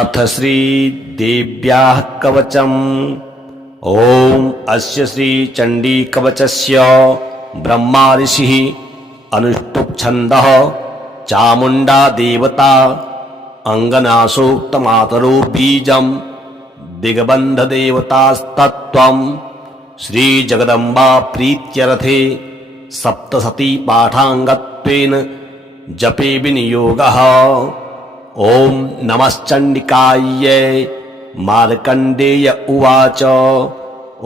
अथ श्री देव्याः कवचम्। ओम अस्य श्री चंडी कवचस्य ब्रह्मा ऋषिः अनुष्टुप् छन्दः चामुण्डा देवता अंगनासूक्तमातरो बीजं दिग्बन्ध देवतास्तत्त्वं श्री जगदम्बा प्रीत्यर्थे सप्तशती पाठाङ्गत्वेन जपे विनियोगः। ओम नमश्चंडिकायै। मार्कण्डेय उवाच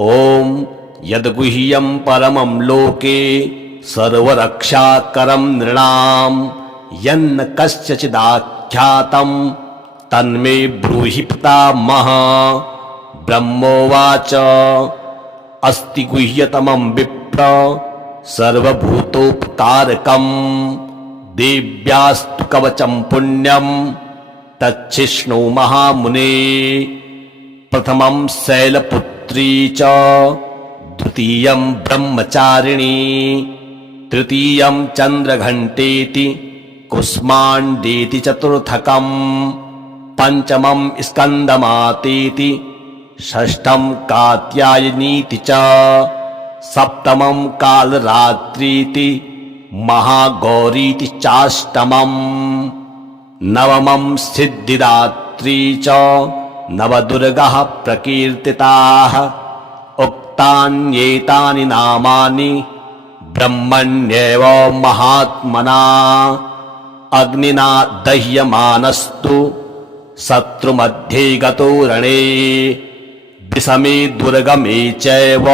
ओम यद्गुह्यं परमं लोके सर्वरक्षाकरं नृणां यन्न कस्यचिदाख्यातं तन्मे ब्रूहि पितामह। ब्रह्मोवाच अस्ति गुह्यतमं विप्र सर्वभूतोपकारकम् देव्यास्तु कवचं पुण्यं तच्छिष्णु महामुने। प्रथमं शैलपुत्री च द्वितीयं ब्रह्मचारिणी तृतीयं चन्द्रघण्टेति कुष्माण्डेति चतुर्थकं पंचमं स्कन्दमातेति षष्ठं कात्यायनीति च सप्तमं कालरात्रीति महागौरीति चाष्टमम् नवमं सिद्धिदात्री च नवदुर्गाः प्रकीर्तिताः। उक्तान्येतानि नामानि ब्रह्मण्येव महात्मना अग्निना दह्यमानस्तु शत्रुमध्ये गतो रणे विषमे दुर्गमे चैव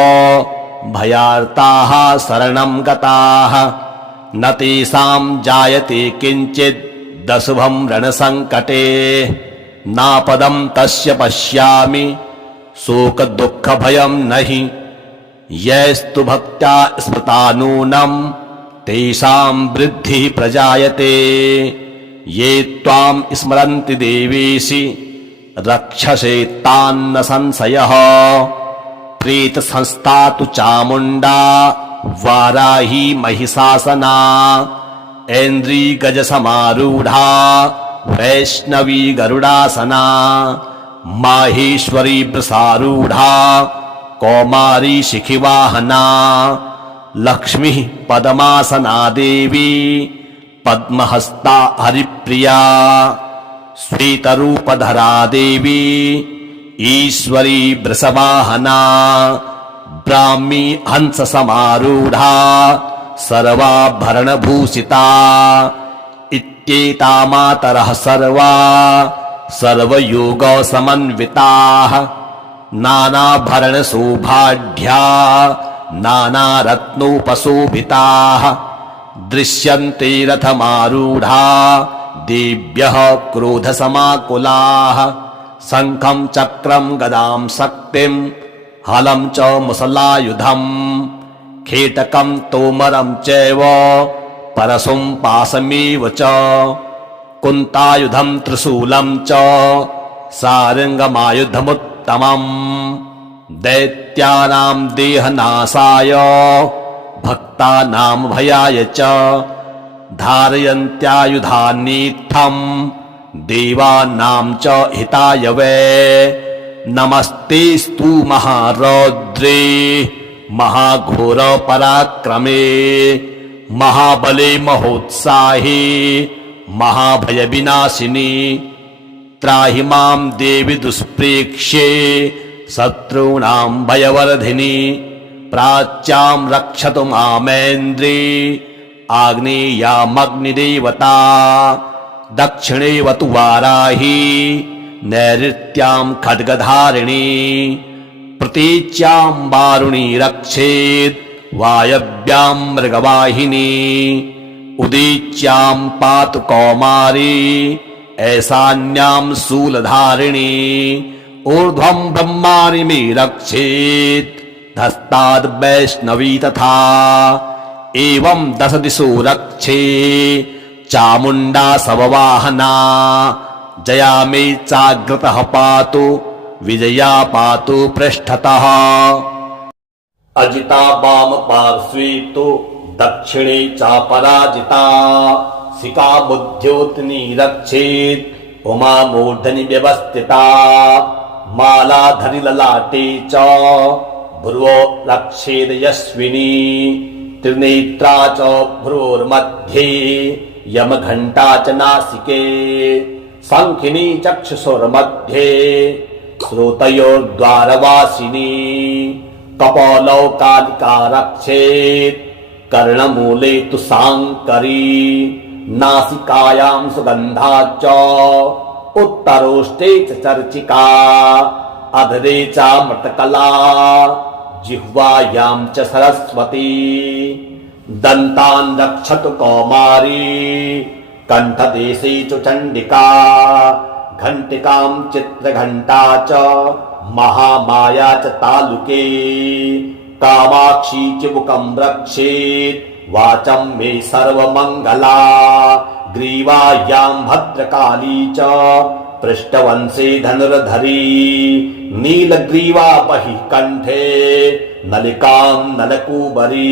भयार्ताः शरणं गताः न तेषां जायते किंचित् दशुभं रणसंकटे नापदं तस्य पश्यामि शोक दुःख भयं नहि यैस्तु भक्त्या स्मृता नूनं तेषां वृद्धिः प्रजायते। ये त्वां स्मरन्ति देवेशि रक्षसे तान्न संशयः। प्रेत संस्था तु चामुण्डा वाराही महिषासना ऐन्द्री गज समारूढ़ा वैष्णवी गरुडासना माहेश्वरी वृषारूढ़ा कौमारी शिखिवाहना लक्ष्मी पद्मासना देवी पद्महस्ता हरिप्रिया श्वेतरूपधरा देवी ईश्वरी वृषवाहना ब्राह्मी हंस समारूढ़ा सर्वाभरणभूषिता इत्येता मातरः सर्वा सर्वयोग समन्विताः नानाभरणशोभाढ्या नानारत्नोपशोभिताः दृश्यन्ते रथमारूढ़ा देव्यः क्रोधसमाकुलाः शंखं चक्रं गदां शक्तिं हलं च मुसलायुधम् खेटकं तोमरं चैव परशुं पाशमेव च कुन्तायुधं त्रिशूलं च सारङ्गमायुधमुत्तमम् दैत्यानां देहनाशाय भक्तानां भयाय च धारयन्त्यायुधानीत्थं देवानां च हिताय वै। नमस्तेस्तु महारौद्रे महाघोर पराक्रमे महाबले महोत्साहे महाभय विनाशिनी त्राहि मां देवि दुष्प्रेक्ष्ये शत्रूणां भयवर्धिनी प्राच्यां रक्षतु मामेन्द्रे आग्नेयामग्निदेवता दक्षिणेवतु वाराही नैऋत्यां खड्गधारिणी प्रतीच्यां वारुणी रक्षेत् वायव्यां मृगवाहिनी उदीच्यां पातु कौमारी ऐशान्यां शूलधारिणी ऊर्ध्वं ब्रह्माणि मे रक्षेत् धस्ताद् वैष्णवी तथा एवं दश दिशो रक्षे चामुण्डा सववाहना जया मे चाग्रतः पातु विजया पातु पृष्ठतः अजिता वाम पार्श्वे तु दक्षिणे चापराजिता शिखा बुद्ध्योतिनी रक्षेत् उमा मूर्धनि व्यवस्थिता मालाधरि ललाटे च भ्रुवो रक्षेद यस्विनी त्रिनेत्रा च भ्रुवोर्मध्ये यमघण्टा च नासिके शङ्खिनी चक्षुषोर्मध्ये श्रोतयोर्द्वारवासिनी कपोलौकादिका रक्षेत् कर्णमूले तु साङ्करी नासिकायां सुगन्धा च उत्तरोष्टे च चर्चिका अधरे चामृतकला जिह्वायां च सरस्वती दन्तान् रक्षतु कौमारी कण्ठदेशे च चण्डिका घण्टिकां चित्रघण्टा च महामाया च तालुके कामाक्षी चिबुकं रक्षेत् वाचं मे सर्वमङ्गला ग्रीवायां भद्रकाली च पृष्ठवंशे धनुर्धरी नीलग्रीवा बहिः कण्ठे नलिकां नलकूबरी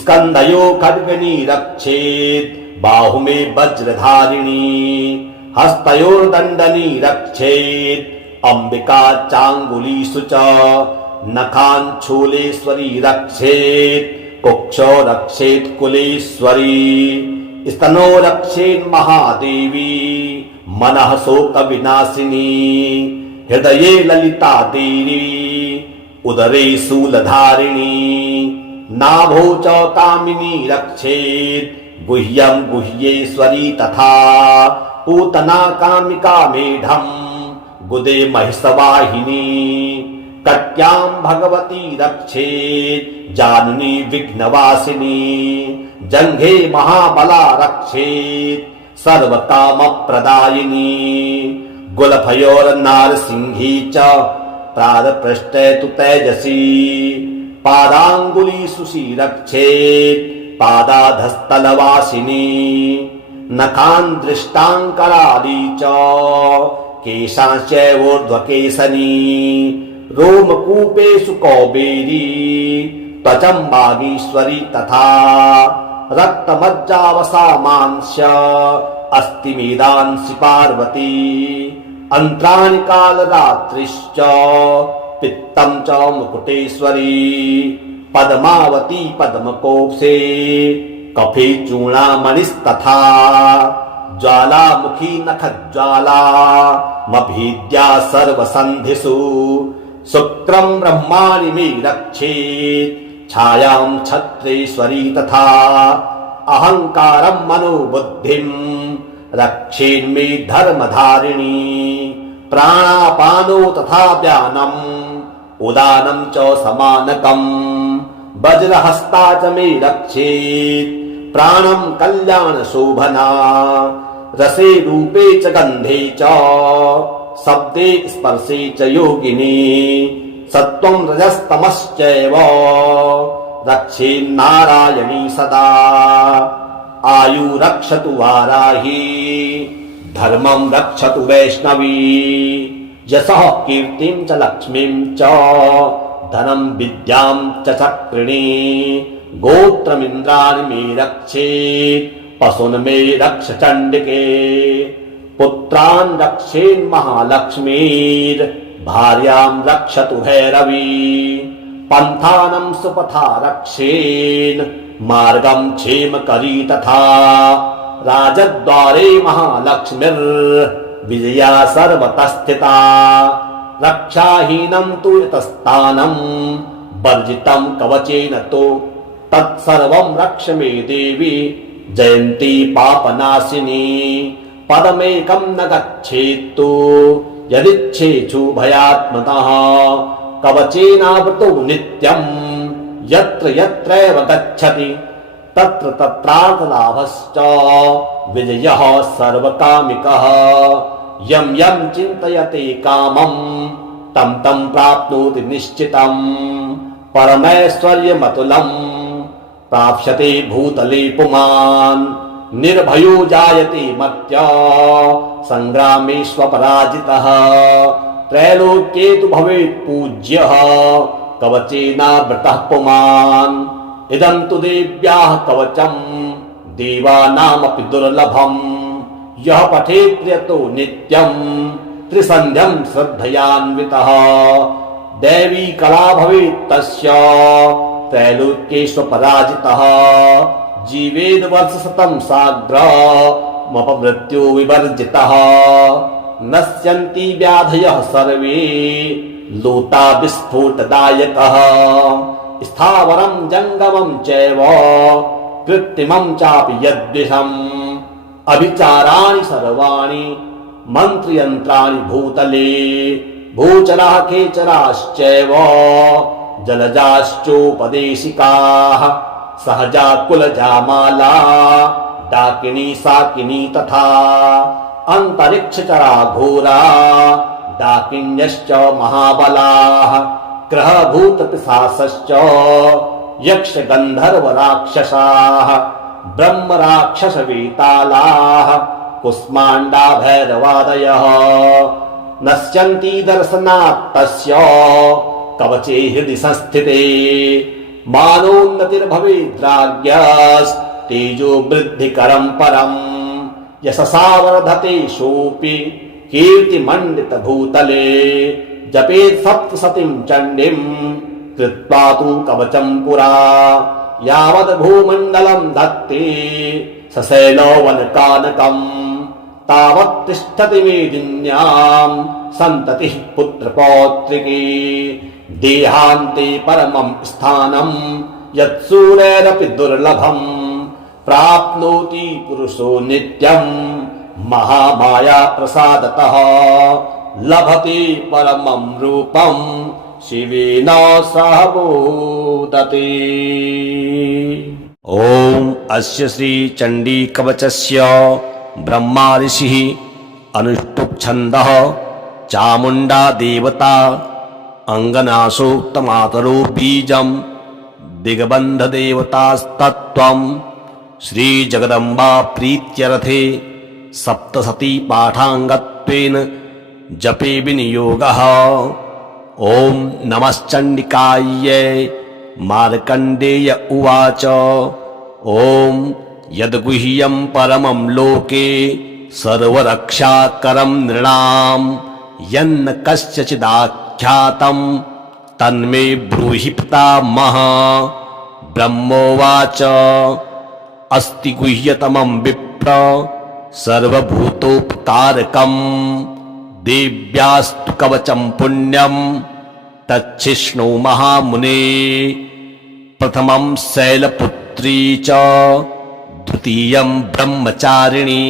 स्कन्धयो खड्गनी रक्षेत् बाहु मे वज्रधारिणी हस्तयोर्दण्डनी रक्षेत् अम्बिका चाङ्गुलीषु च नखान् शूलेश्वरी रक्षेत् कुक्षो रक्षेत् कुलेश्वरी स्तनो रक्षेन् महादेवी मनः शोकविनाशिनी हृदये ललिता देवी उदरे शूलधारिणी नाभो च कामिनी रक्षेत् गुह्यं गुह्येश्वरी तथा पूतना कामिका मेढम् गुदे महिषवाहिनी कट्यां भगवती रक्षेत् जाननी विघ्नवासिनी जंघे महाबला रक्षेत् सर्वकामप्रदायिनी गुलफयोर्नारसिंही च प्रादपृष्ठे तु तेजसी पादाङ्गुलीषु रक्षेत् पादाधस्तलवासिनी नखान् दृष्टाङ्कराली च केशांश्चैवोर्ध्वकेसनी रोमकूपेषु कौबेरी त्वचं वागीश्वरी तथा रक्तमज्जावसामांश्च अस्ति मेदांसि पार्वती अन्त्राणि कालरात्रिश्च पित्तं च मुकुटेश्वरी पद्मावती पद्मकोशे कफे चूर्णामणिस्तथा ज्वालामुखी नखज्वाला मभीद्या सर्वसन्धिषु शुक्रं ब्रह्माणि मे रक्षेत् छायां छत्रेश्वरी तथा अहङ्कारं मनोबुद्धिं रक्षेन्मे धर्मधारिणी प्राणापानो तथा व्यानम् उदानं च समानकम् वज्रहस्ता च मे रक्षेत् प्राणं कल्याणशोभना रसे रूपे च गन्धे च शब्दे स्पर्शे च योगिनी सत्त्वं रजस्तमश्चैव रक्षेन्नारायणी सदा आयु रक्षतु वाराही धर्मं रक्षतु वैष्णवी यशः कीर्तिं च लक्ष्मीं च धनं विद्यां च चक्रिणी गोत्रमिन्द्राणि मे रक्षेत् पशून् मे रक्ष चण्डिके पुत्रान् रक्षेन्महालक्ष्मीर् भार्यां रक्षतु भैरवी पन्थानं सुपथा रक्षेन् मार्गं क्षेमकरी तथा राजद्वारे महालक्ष्मीर्विजया सर्वतः स्थिता रक्षाहीनं तु यतस्थानं वर्जितं कवचेन तु तत्सर्वं रक्ष मे देवी जयन्ती पापनाशिनी पदमेकं न गच्छेत्तु यदिच्छेषु भयात्मतः कवचेनावृतो नित्यं यत्र यत्रैव गच्छति तत्र तत्रार्थलाभश्च विजयः सर्वकामिकः यं यं चिन्तयते कामं तं तं प्राप्नोति निश्चितम् परमैश्वर्यमतुलम् प्राप्स्यते भूतले पुमान् निर्भयो जायते मर्त्य संग्रामेष्वपराजितः त्रैलोक्ये तु भवेत् पूज्यः कवचेनावृतः पुमान् इदं तु देव्याः कवचं देवानामपि दुर्लभम् यः पठेत् प्रियतो नित्यं त्रिसन्ध्यं श्रद्धयान्वितः दैवी कला भवेत् तस्य त्रैलोक्येष्वपराजितः जीवेद वर्षशतं साग्रमपमृत्यो विवर्जितः नश्यन्ति व्याधयः सर्वे लोता विस्फोटदायकः स्थावरं जङ्गमं चैव कृत्रिमं चापि यद्विषम् अभिचाराणि सर्वाणि मन्त्रयन्त्राणि भूतले भूचराः खेचराश्चैव जलजाश्चोपदेशिकाः सहजा कुलजा माला डाकिनी साकिनी तथा अंतरिक्षचरा घोरा डाकिन्यश्च महाबलाः ग्रहभूतपिशाचश्च यक्ष गन्धर्व राक्षसाः ब्रह्म राक्षस वेतालाः कुष्माण्डा भैरवादयः नश्यन्ति दर्शनात् तस्य कवचे हृदि संस्थिते मानोन्नतिर्भवेद्राज्ञस्तेजो वृद्धिकरं परम् यशसा वर्धते सोऽपि कीर्तिमण्डित भूतले जपेत् सप्तशतीं चण्डीं कृत्वा तु कवचं पुरा यावद् भूमण्डलं धत्ते सशैलवनकानकम् तावत् तिष्ठति मेदिन्यां सन्ततिः पुत्रपौत्रिकी देहान्ते परमं स्थानं यत्सूरैरपि दुर्लभम् प्राप्नोति पुरुषो नित्यं महामाया प्रसादतः लभते परमं रूपं शिवेन सह बोधते। ओम अस्य श्री चंडी कवचस्य ब्रह्मा ऋषिः अनुष्टुप् छन्दः चामुण्डा देवता अंगनासोक्तमातरो बीजं दिग्बन्ध देवतास्तत्त्वं श्री जगदम्बा प्रीत्यर्थे सप्तशती पाठाङ्गत्वेन जपे विनियोगः। ओम नमश्चण्डिकायै मार्कण्डेय उवाच ओम यद्गुह्यं परमं लोके सर्वरक्षाकरं नृणां यन्न कस्यचिदाख्यातं तन्मे ब्रूहि पितामह। ब्रह्मोवाच अस्ति गुह्यतमं विप्र सर्वभूतोपकारकं देव्यास्तु कवचं पुण्यं तच्छिष्णु महामुने। प्रथमं शैलपुत्री च द्वितीयं ब्रह्मचारिणी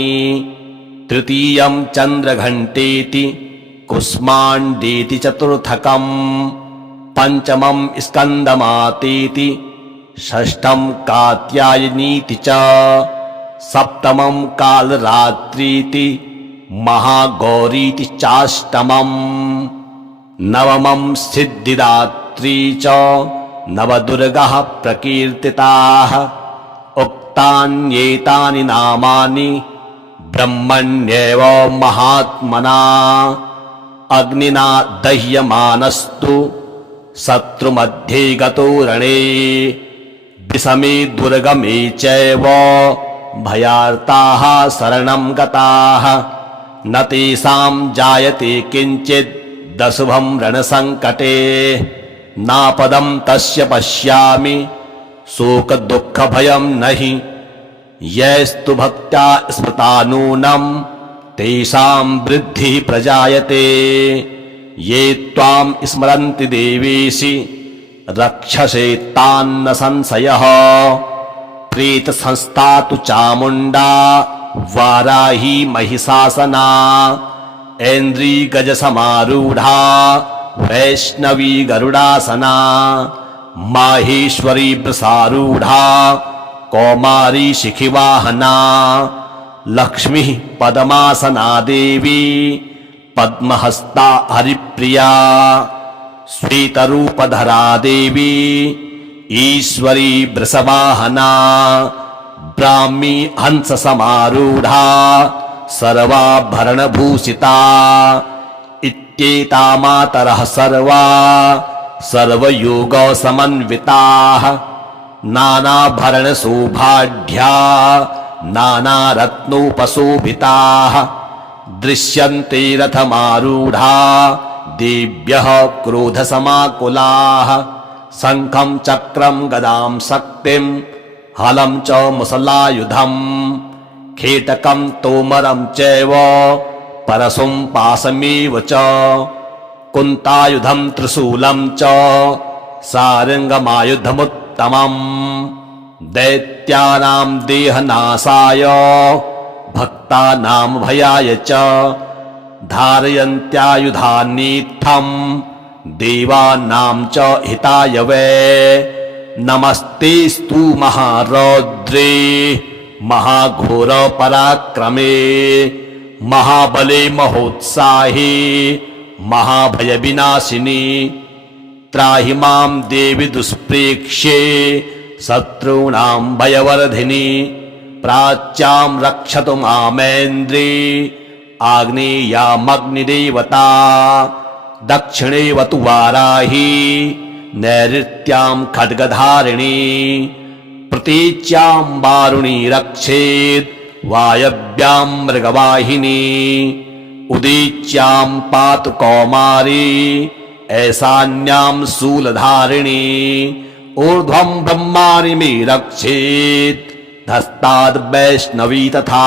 तृतीयं चन्द्रघण्टेति कुष्माण्डेति चतुर्थकं पंचमं स्कन्दमातेति षष्ठं कात्यायनीति च सप्तमं कालरात्रीति महागौरीति चाष्टमम् नवमं सिद्धिदात्री च नवदुर्गाः प्रकीर्तिताः उक्तान्येतानि नामानि ब्रह्मण्येव महात्मना। अग्निना दह्यमानस्तु शत्रुमध्ये गतो रणे विषमे दुर्गमे चैव भयार्ताः शरणं गताः न तेषां जायते किञ्चित् दशुभं रणसङ्कटे नापदं तस्य पश्यामि शोकदुःखभयं नहि यैस्तु भक्त्या स्मृता नूनं तेषां वृद्धिः प्रजायते ये त्वां स्मरन्ति देवेशि रक्षसे तान्न संशयः। प्रेतसंस्था तु चामुण्डा वाराही महिषासना ऐन्द्री गजसमारूढा वैष्णवी गरुडासना माहेश्वरी वृषारूढा कौमारी शिखिवाहना लक्ष्मी पद्मासना देवी पद्महस्ता हरिप्रिया श्वेतरूपधरा देवी ईश्वरी वृषवाहना ब्राह्मी हंस समारूढ़ा सर्वाभरणभूषिता इत्येता मातरः सर्वा सर्वयोग समन्विताः नानाभरणशोभाढ्या नानारत्नोपशोभिताः दृश्यन्ते रथमारूढा देव्यः क्रोधसमाकुलाः शङ्खं चक्रं गदां शक्तिं हलं च मुसलायुधम् खेटकं तोमरं चैव परशुं पाशमेव च कुन्तायुधं त्रिशूलं च सारङ्गमायुधमुत्तमम् दैत्यानां देहनाशाय भक्तानां भयाय च धारयन्त्यायुधानीत्थं देवानां च हिताय वै नमस्तेस्तु महारौद्रे महाघोर पराक्रमे महाबले महोत्साहे महाभय विनाशिनी त्राहि मां देवि दुष्प्रेक्ष्ये शत्रूणां भयवर्धिनी प्राच्यां रक्षतु मामेन्द्रे आग्नेयामग्निदेवता दक्षिणे वतु वाराही नैऋत्यां खड्गधारिणी प्रतीच्यां वारुणी रक्षेत् वायव्यां मृगवाहिनी उदीच्यां पातु कौमारी ऐशान्यां शूलधारिणी ऊर्ध्वं ब्रह्माणि मे रक्षेत् धस्ताद् वैष्णवी तथा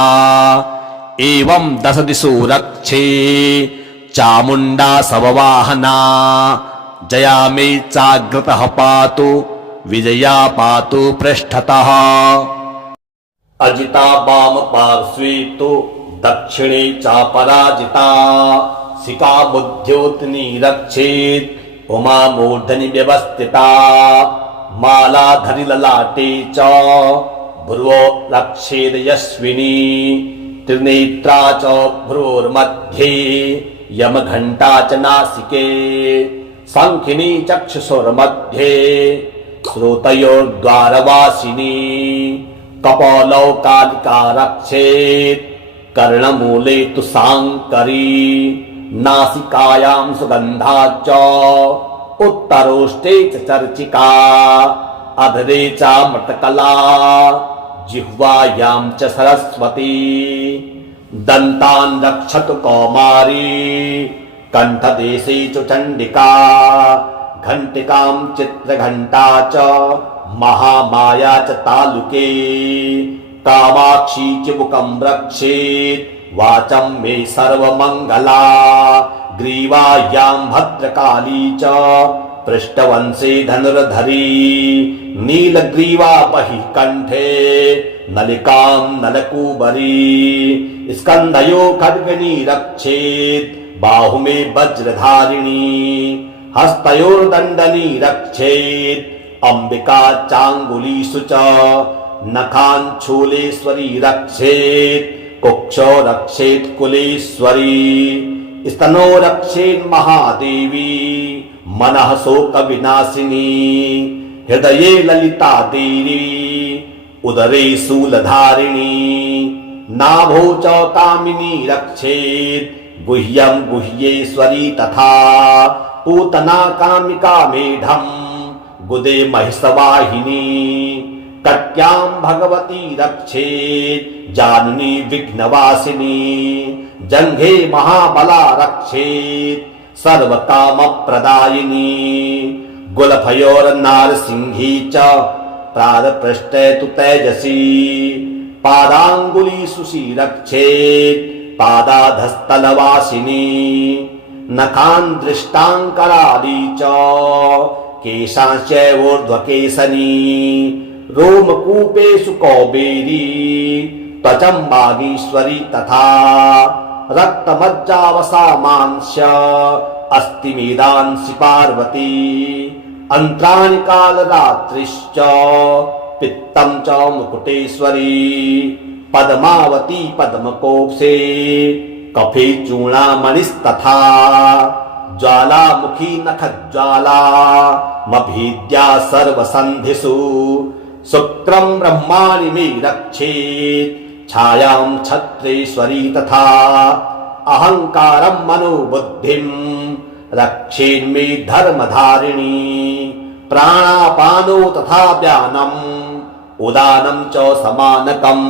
एवं दश दिशो रक्षे चामुण्डा सववाहना जया मे चाग्रतः पातु विजया पातु पृष्ठतः अजिता वाम पार्श्वे तु दक्षिणे चापराजिता शिखा बुद्ध्योतिनी रक्षेत् उमा मूर्धनि व्यवस्थिता मालाधरि ललाटे च भ्रुवो रक्षेद् यस्विनी त्रिनेत्रा च भ्रुवोर्मध्ये यमघण्टा च नासिके शङ्खिनी चक्षुषोर्मध्ये श्रोतयोर्द्वारवासिनी कपोलौ कालिका रक्षेत् कर्णमूले तु साङ्करी नासिकायां सुगन्धा च उत्तरोष्टे च चर्चिका अधरे चामृतकला जिह्वायां च सरस्वती दन्तान् रक्षतु कौमारी कण्ठदेशे च चण्डिका घण्टिकां चित्रघण्टा च महामाया च तालुके कामाक्षी चिबुकं रक्षेत् वाचं मे सर्वमङ्गला ग्रीवायां भद्रकाली च पृष्ठवंशे धनुर्धरी नीलग्रीवा बहिः कण्ठे नलिकां नलकूबरी स्कन्धयो खड्गनी रक्षेत् बाहुमे वज्रधारिणी हस्तयोर्दण्डनी रक्षेत् अम्बिका चाङ्गुलीषु च नखान् शूलेश्वरी रक्षेत् कुक्षो रक्षेत् कुलेश्वरी स्तनो रक्षेत् महादेवी मनः शोकविनाशिनी हृदये ललिता देवी उदरे शूलधारिणी नाभो च कामिनी रक्षेत् गुह्यं गुह्येश्वरी तथा पूतना कामिका मेढम् गुदे महिषवाहिनी कट्यां भगवती रक्षेत् जाननी विघ्नवासिनी जङ्घे महाबला रक्षेत् सर्वकामप्रदायिनी गुलफयोर्नारसिंही च प्रादपृष्ठे तु तेजसी पादाङ्गुलीषु रक्षेत् पादाधस्तलवासिनी नखान् दृष्टाङ्कराली च केशांश्चैवोर्ध्वकेसनी रोमकूपेषु कौबेरी त्वचं वागीश्वरी तथा रक्तमज्जावसामांश्च अस्ति मेदांसि पार्वती अन्त्राणि कालरात्रिश्च पित्तं च मुकुटेश्वरी पद्मावती पद्मकोशे कफे चूर्णामणिस्तथा ज्वालामुखी नखज्वाला मभीद्या सर्वसन्धिषु शुक्रं ब्रह्माणि मे रक्षेत् छायां छत्रेश्वरी तथा अहङ्कारं मनोबुद्धिं रक्षेन्मे धर्मधारिणी प्राणापानो तथा व्यानम् उदानं च समानकम्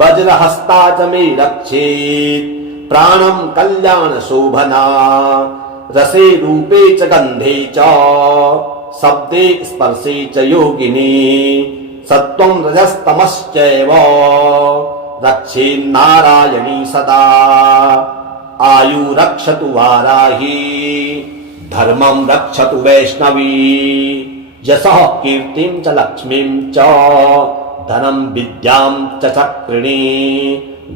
वज्रहस्ता च मे रक्षेत् प्राणं कल्याण शोभना रसे रूपे च गन्धे च शब्दे स्पर्शे च योगिनी सत्त्वं रजस्तमश्चैव रक्षेन्नारायणी सदा आयु रक्षतु वाराही धर्मं रक्षतु वैष्णवी यशः कीर्तिं च लक्ष्मीं च धनं विद्यां च चक्रिणी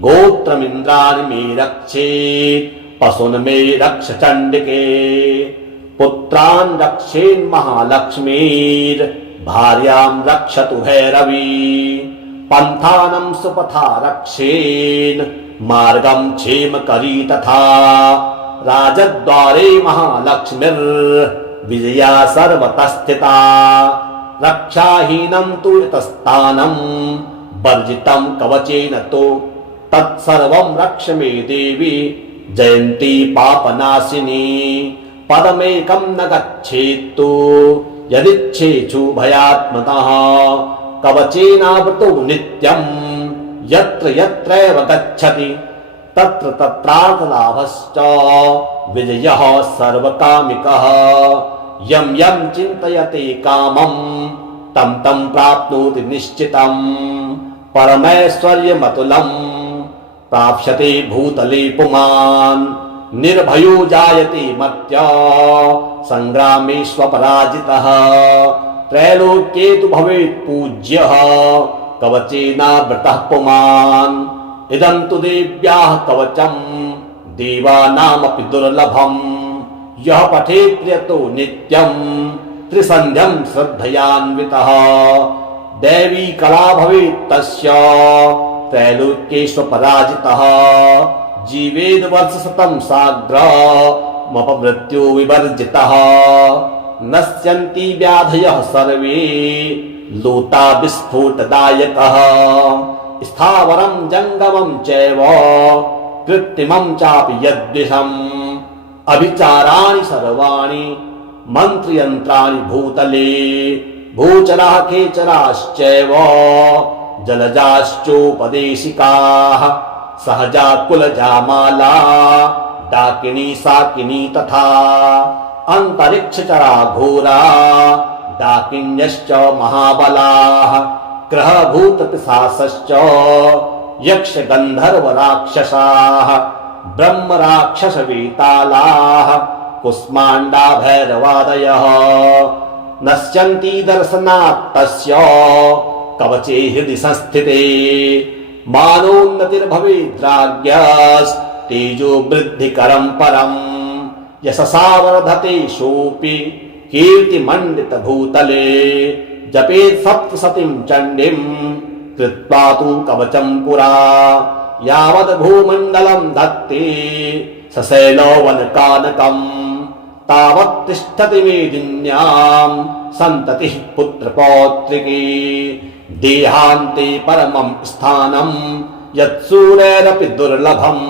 गोत्रमिन्द्राणि मे रक्षेत् पशून् मे रक्ष चण्डिके पुत्रान् रक्षेन् महालक्ष्मीर् भार्यां रक्षतु भैरवी पन्थानं सुपथा रक्षेन् मार्गं क्षेमकरी तथा राजद्वारे महालक्ष्मीर् विजया सर्वतः स्थिता रक्षाहीनं तु यतस्थानं वर्जितं कवचेन तु तत्सर्वं रक्ष मे देवी जयन्ती पापनाशिनी पदमेकं न गच्छेत्तु यदिच्छेषु भयात्मतः कवचेनावृतो नित्यं यत्र यत्रैव गच्छति तत्र तत्रार्थलाभश्च विजयः सर्वकामिकः यं यं चिन्तयते कामं तं तं प्राप्नोति निश्चितं परमैश्वर्यमतुलं प्राप्स्यते भूतले पुमान् निर्भयो जायते मर्त्य संग्रामेष्वपराजितः त्रैलोक्ये तु भवेत् पूज्यः कवचेनावृतः पुमान् इदं तु देव्याः कवचं देवानामपि दुर्लभम् यः पठेत् यतो नित्यं त्रिसन्ध्यं श्रद्धयान्वितः दैवी कला भवेत् तस्य त्रैलोक्येष्वपराजितः जीवेद् वर्षशतं साग्रमपमृत्यो विवर्जितः नश्यन्ति व्याधयः सर्वे लोता विस्फोटदायकः स्थावरं जङ्गमं चैव कृत्रिमं चापि यद्विषम् अभिचाराणि सर्वाणि मन्त्रयन्त्राणि भूतले भूचराः खेचराश्चैव जलजाश्चोपदेशिकाः सहजा कुलजा माला डाकिनी साकिनी तथा अंतरिक्षचरा घोरा डाकिन्यश्च महाबलाः ग्रहभूतपिशाचश्च यक्ष गन्धर्व राक्षसाः ब्रह्म राक्षस वेतालाः कुष्माण्डा भैरवादयः नश्यन्ति दर्शनात् तस्य कवचे हृदि संस्थिते मानोन्नतिर्भवेद्राज्ञस्तेजो वृद्धिकरं परम् यशसा वर्धते सोऽपि कीर्तिमण्डितभूतले जपेत् सप्तशतीं चण्डीं कृत्वा तु कवचं पुरा यावद् भूमण्डलं धत्ते सशैलो वनकानकम् तावत् तिष्ठति मेदिन्यां सन्ततिः पुत्रपौत्रिकी देहान्ते परमं स्थानं यत्सूरैरपि दुर्लभम्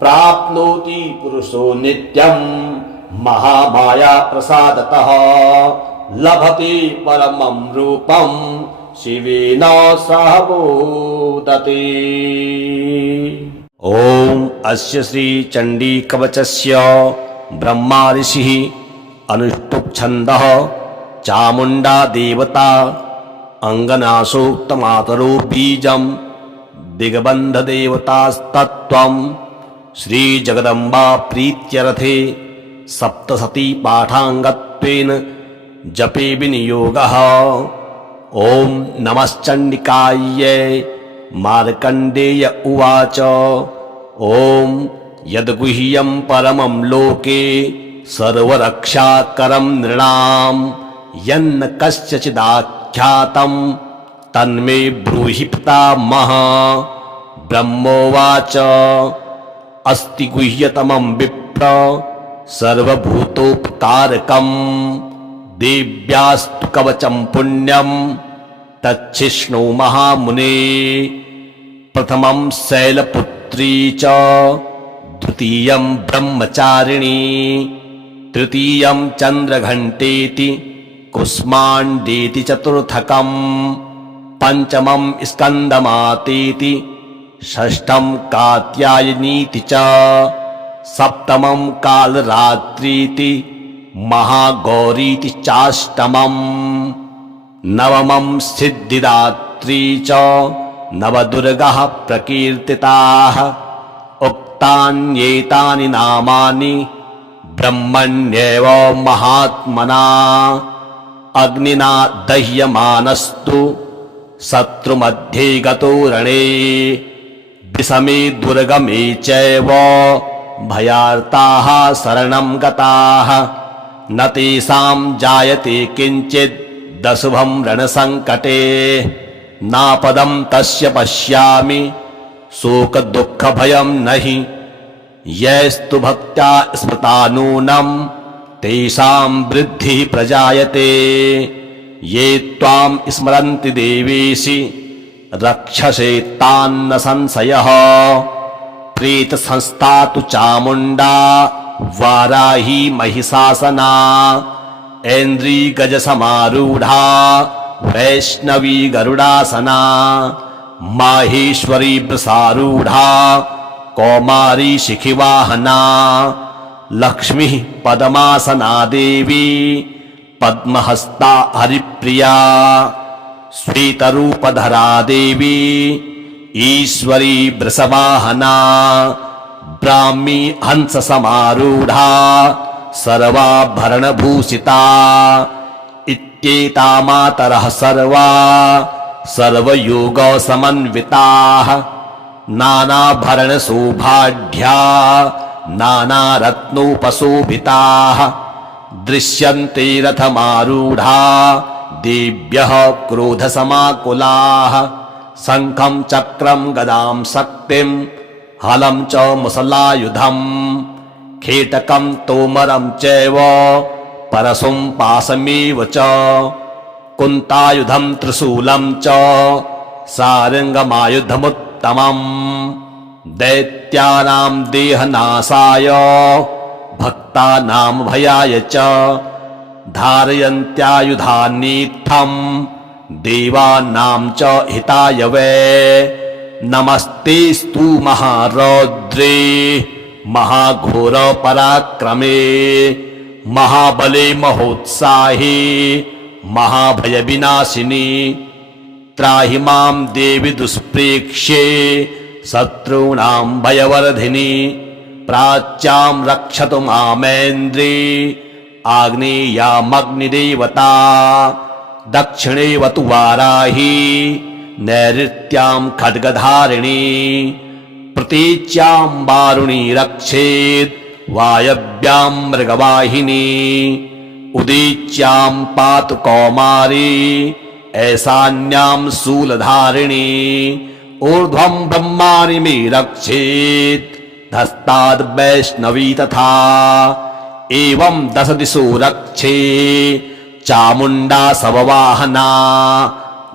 प्राप्नोति पुरुषो नित्यं महामाया प्रसादतः लभते परमं रूपं शिवेन सह बोधते। ॐ अस्य श्री चण्डी कवचस्य ब्रह्मा ऋषिः अनुष्टुप् छन्दः चामुण्डा देवता अङ्गनासोक्तमातरो बीजं दिग्बन्धदेवतास्तत्त्वं श्रीजगदम्बा प्रीत्यर्थे सप्तशती पाठाङ्गत्वेन जपे विनियोगः। ॐ नमश्चण्डिकायै मार्कण्डेय उवाच ॐ यद्गुह्यं परमं लोके सर्वरक्षाकरं नृणां यन्न कस्यचिदाख्यातं तन्मे ब्रूहि पितामह। ब्रह्मोवाच अस्ति गुह्यतमं विप्र सर्वभूतोपकारकं देव्यास्तु कवचं पुण्यं तच्छिष्णु महामुने। प्रथमं शैलपुत्री च द्वितीयं ब्रह्मचारिणी तृतीयं चन्द्रघण्टेति कुष्माण्डेति चतुर्थकं पंचमं स्कन्दमातेति षष्ठं कात्यायनीति च सप्तमं कालरात्रीति महागौरीति चाष्टमम् नवमं सिद्धिदात्री च नवदुर्गाः प्रकीर्तिताः उक्तान्येतानि नामानि ब्रह्मण्येव महात्मना अग्निना दह्यमानस्तु शत्रुमध्ये गतो रणे विषमे दुर्गमे चैव भयार्ताः शरणं गताः न तेषां जायते किञ्चित् दशुभं रणसङ्कटे नापदं तस्य पश्यामि शोकदुःखभयं नहि यैस्तु भक्त्या स्मृता नूनं तेषां वृद्धिः प्रजायते ये त्वां स्मरन्ति देवेशि रक्षसे तान्न संशयः प्रेतसंस्था तु चामुण्डा वाराही महिषासना ऐन्द्रीगजसमारूढा वैष्णवी गरुडासना माहेश्वरी वृषारूढा कौमारी शिखिवाहना लक्ष्मी पद्मासना देवी पद्महस्ता हरिप्रिया श्वेतरूपधरा देवी ईश्वरी वृषवाहना ब्राह्मी हंस समारूढ़ा सर्वाभरणभूषिता इत्येता मातरः सर्वा सर्वयोग समन्विताः नानाभरणशोभाढ्या नानारत्नोपशोभिताः दृश्यन्ते रथमारूढ़ा देव्यः क्रोधसमाकुलाः शङ्खं चक्रं गदां शक्तिं हलं च मुसलायुधं खेटकं तोमरं चैव परशुं पाशमेव च कुन्तायुधं त्रिशूलं च सारङ्गमायुधमुत्तमम् दैत्यानां देहनाशाय भक्तानां भयाय च धारयन्त्यायुधानीत्थं देवानां च हिताय वै नमस्तेस्तु महारौद्रे महाघोर पराक्रमे महाबले महोत्साहे महाभय विनाशिनी त्राहि मां देवि दुष्प्रेक्ष्ये शत्रूणां भयवर्धिनी प्राच्यां रक्षतु मामेन्द्रे आग्नेयामग्निदेवता दक्षिणे वतु वाराही नैऋत्यां खड्गधारिणी प्रतीच्यां वारुणी रक्षेत् वायव्यां मृगवाहिनी उदीच्यां पातु कौमारी ऐशान्यां शूलधारिणी ऊर्ध्वं ब्रह्माणि मे रक्षेत् धस्ताद् वैष्णवी तथा एवं दश दिशो रक्षे चामुण्डा सववाहना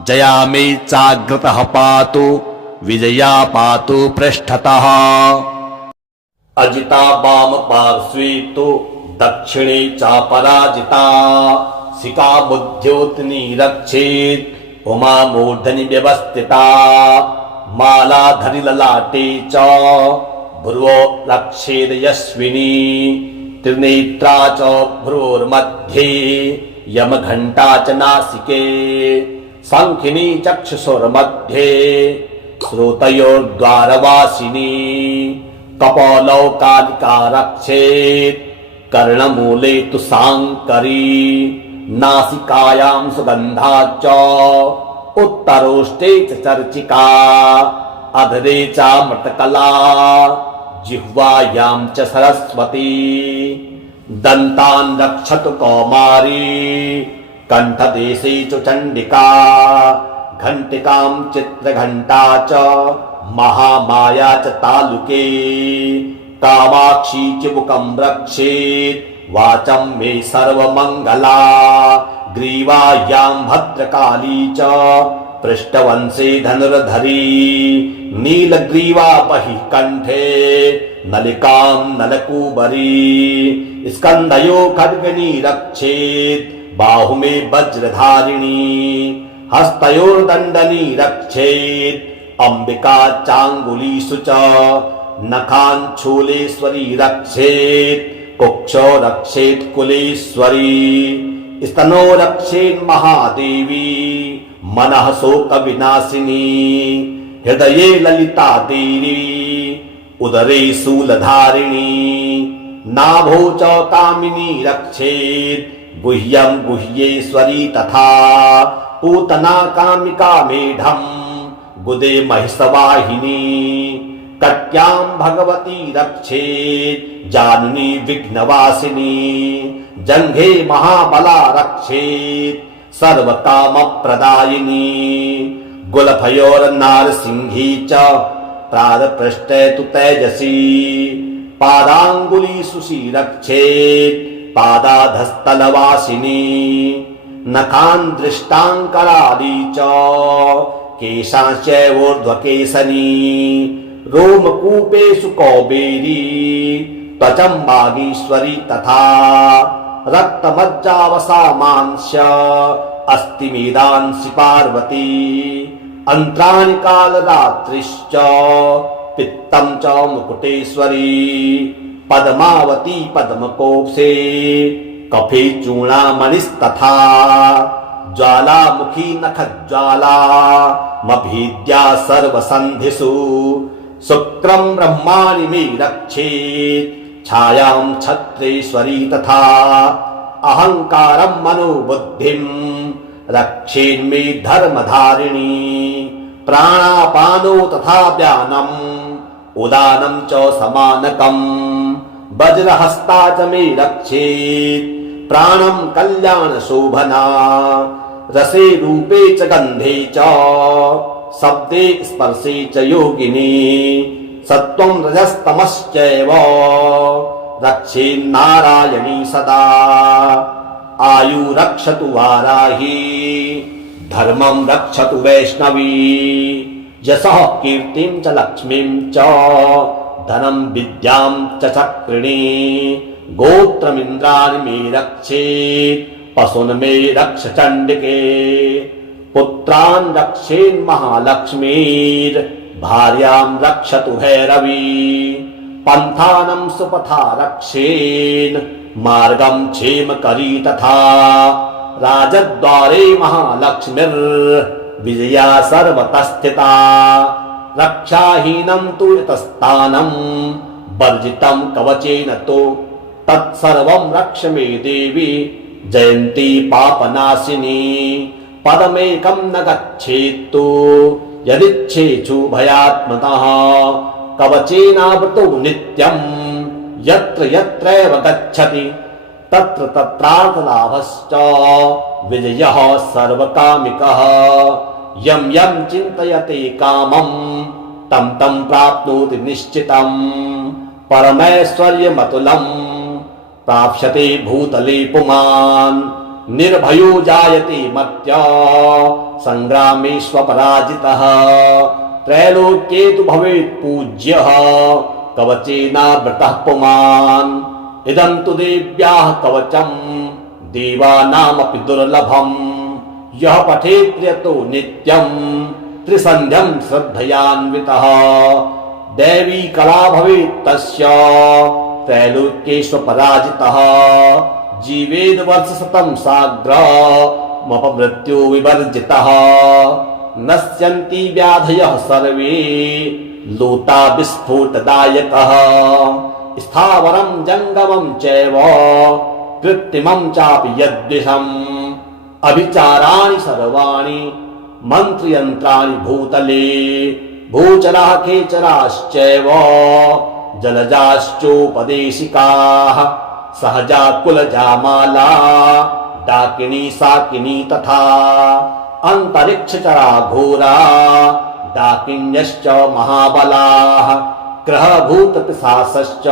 जया मे चाग्रतः पातु विजया पातु पृष्ठतः अजिता वाम पार्श्वे तु दक्षिणे चापराजिता शिखा बुद्ध्योतिनी रक्षेत् उमा मूर्धनि व्यवस्थिता मालाधरि ललाटे च भ्रुवो रक्षेद् यस्विनी त्रिनेत्रा च भ्रुवोर्मध्ये यमघण्टा च नासिके शङ्खिनी चक्षुषोर्मध्ये श्रोतयोर्द्वारवासिनी कपोलौ कालिका रक्षेत् कर्णमूले तु शाङ्करी नासिकायां सुगन्धा च उत्तरोष्टे च चर्चिका अधरे चामृतकला जिह्वायां च सरस्वती दन्तान् रक्षतु कौमारी कण्ठदेशे च चण्डिका घण्टिकां चित्रघण्टा च महामाया च तालुके कामाक्षी चिबुकं रक्षेत् वाचं मे सर्वमङ्गला ग्रीवायां भद्रकाली च पृष्ठवंशे धनुर्धरी नीलग्रीवा बहिः कण्ठे नलिकां नलकूबरी स्कन्धयो खड्गनी रक्षेत् बाहु मे वज्रधारिणी हस्तयोर्दण्डनी रक्षेत् अंबिका चांगुलीषु च नखांशूलेश्वरी रक्षेत् कुक्षो रक्षेत् कुलेश्वरी स्तनो रक्षेन् महादेवी मनः शोक विनाशिनी हृदये ललिता देवी उदरे शूलधारिणी नाभो च कामिनी रक्षेत् गुह्यं गुह्येश्वरी तथा पूतना कामिका मेढम् गुदे महिषवाहिनी कट्यां भगवती रक्षेत् जाननी विघ्नवासिनी जंघे महाबला रक्षेत् सर्वकामप्रदायिनी गुलफयोर्नारसिंही च प्रादपृष्ठे तु तेजसी पादांगुलीषु रक्षेत् पादाधस्तलवासिनी नखान् दृष्टाङ्कराली च केशांश्चैवोर्ध्वकेसनी रोमकूपेषु कौबेरी त्वचं वागीश्वरी तथा रक्तमज्जावसामांश्च अस्तिमेदांसि पार्वती अन्त्राणि कालरात्रिश्च पित्तं च मुकुटेश्वरी पद्मावती पद्मकोशे कफे चूर्णामणिस्तथा ज्वालामुखी नखज्वाला मभीद्या सर्वसन्धिषु शुक्रं ब्रह्माणि मे रक्षेत् छायां छत्रेश्वरी तथा अहंकारं मनोबुद्धिं रक्षेन्मे धर्मधारिणी प्राणापानो तथा व्यानम् उदानं च समानकम् वज्रहस्ता च मे रक्षेत् प्राणं कल्याणशोभना रसे रूपे च गन्धे च शब्दे स्पर्शे च योगिनी सत्त्वं रजस्तमश्चैव रक्षेन्नारायणी सदा आयु रक्षतु वाराही धर्मं रक्षतु वैष्णवी यशः कीर्तिं च लक्ष्मीं च धनं विद्यां च चक्रिणी गोत्रमिन्द्राणि मे रक्षेत् पशून् मे रक्ष चण्डिके पुत्रान् रक्षेन् महालक्ष्मीर् भार्यां रक्षतु भैरवी पन्थानं सुपथा रक्षेन् मार्गं क्षेमकरी तथा राजद्वारे महालक्ष्मीर्विजया सर्वतः रक्षाहीनं तु यतस्थानं वर्जितं कवचेन तु तत्सर्वं रक्ष मे देवी जयन्ती पापनाशिनी पदमेकं न गच्छेत्तु यदिच्छेषु भयात्मतः कवचेनावृतो नित्यं यत्र यत्रैव गच्छति तत्र तत्रार्थलाभश्च विजयः सर्वकामिकः यं यं चिन्तयते कामं तं तं प्राप्नोति निश्चितम् परमैश्वर्यमतुलं प्राप्स्यते भूतले पुमान् निर्भयो जायते मर्त्य संग्रामेष्वपराजितः त्रैलोक्ये तु भवेत् पूज्यः कवचेनावृतः पुमान् इदं तु देव्याः कवचं देवानामपि दुर्लभम् यः पठेत्यतो नित्यं त्रिसन्ध्यं श्रद्धयान्वितः दैवी कला भवेत् तस्य त्रैलोक्येष्वपराजितः जीवेद वर्षशतं साग्रमपमृत्यो विवर्जितः नश्यन्ति व्याधयः सर्वे लोटा विस्फोटदायकः स्थावरं जङ्गमं चैव कृत्रिमं चापि यद्विषम् अभिचाराणि सर्वाणि मन्त्रयन्त्राणि भूतले भूचराः खेचराश्चैव जलजाश्चोपदेशिकाः सहजा कुलजा माला डाकिनी साकिनी तथा अंतरिक्षचरा घोरा डाकिन्यश्च महाबलाः ग्रहभूतपिशाचश्च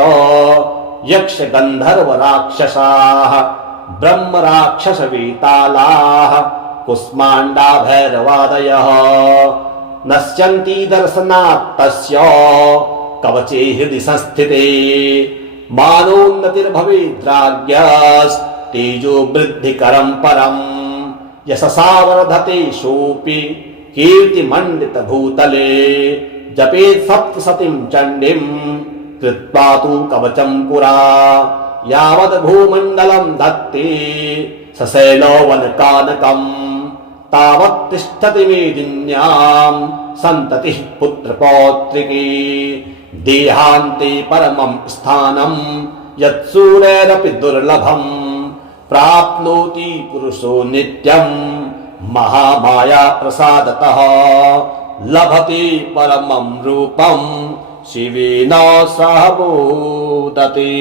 यक्ष गन्धर्व राक्षसाः ब्रह्म राक्षस वेतालाः कुष्माण्डा भैरवादयः नश्यन्ति दर्शनात् तस्य कवचे हृदि संस्थिते मानोन्नतिर्भवेद्राज्ञस्तेजो वृद्धिकरं परम् यशसा वर्धते सोऽपि कीर्तिमण्डित भूतले जपेत् सप्तशतीं चण्डीं कृत्वा तु कवचं पुरा यावद् भूमण्डलं धत्ते सशैलो वनकानकम् तावत् तिष्ठति मेदिन्यां सन्ततिः पुत्रपौत्रिकी देहान्ते परमं स्थानं यत्सूरैरपि दुर्लभं प्राप्नोति पुरुषो नित्यं महामाया प्रसादतः लभते परमं रूपं शिवेन सह बोधते।